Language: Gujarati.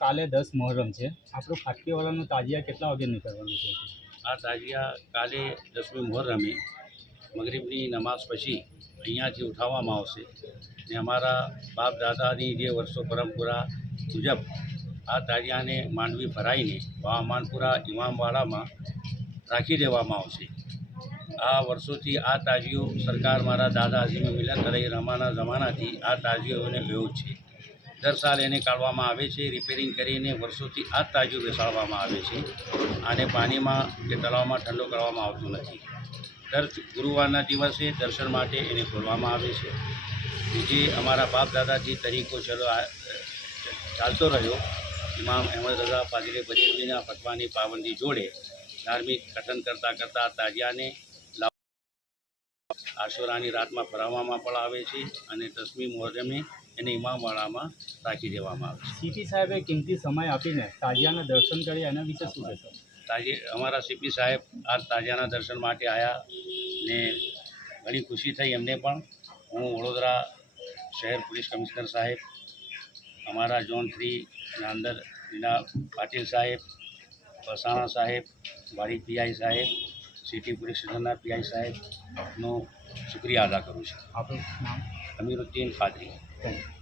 કાલે 10 મોહરમ છે. આપણું ફાટકીવાળાનું તાજિયા કેટલા વાગે નીકળવાનું છે? આ તાજિયા કાલે 10મી મુહર્રમે મગરિબની નમાઝ પછી અહીંયાથી ઉઠાવવામાં આવશે ને અમારા બાપ દાદાની જે વર્ષો પરંપરા મુજબ આ તાજિયાને માંડવી ભરાઈને હવામાનપુરા ઇમામવાડામાં રાખી દેવામાં આવશે. આ વર્ષોથી આ તાજિયો સરકાર મારા દાદા અઝીમ મિલત અલૈહિ રહમાના જમાનાથી આ તાજિયોને લેવો છે. દર સાલ એને કાઢવામાં આવે છે, રિપેરિંગ કરીને વર્ષોથી આ જ તાજિયો બેસાડવામાં આવે છે. આને પાણીમાં કે તળાવમાં ઠંડો કરવામાં આવતો નથી. દર ગુરુવારના દિવસે દર્શન માટે એને ખોલવામાં આવે છે. જે અમારા બાપ દાદાથી તરીકો ચાલતો રહ્યો, ઇમામ અહેમદ રઝા ફાઝિલે બરેલવીના ફતવાની પાબંદી જોડે ધાર્મિક કથન કરતાં તાજિયાને આશુરાની રાતમાં ફરાવવામાં પણ આવે છે અને 10મી મુહર્રમે એને ઇમામવાડામાં રાખી દેવામાં આવે છે. સીપી સાહેબે કિંમતી સમય આપીને તાજિયાના દર્શન કર્યા, એના વિશે શું કહેશો? અમારા સીપી સાહેબ આ તાજિયાના દર્શન માટે આવ્યા ને ઘણી ખુશી થઈ એમને પણ. હું વડોદરા શહેર પોલીસ કમિશનર સાહેબ, અમારા ઝોન 3ના અંદર રીના પાટીલ સાહેબ, વસાણા સાહેબ, વાડી પીઆઈ સાહેબ, સિટી પોલીસ સ્ટેશનના પીઆઈ સાહેબનો શુક્રિયા અદા કરું છું. આપણું નામ? અમીરુદ્દીન કાદરી. Thank you.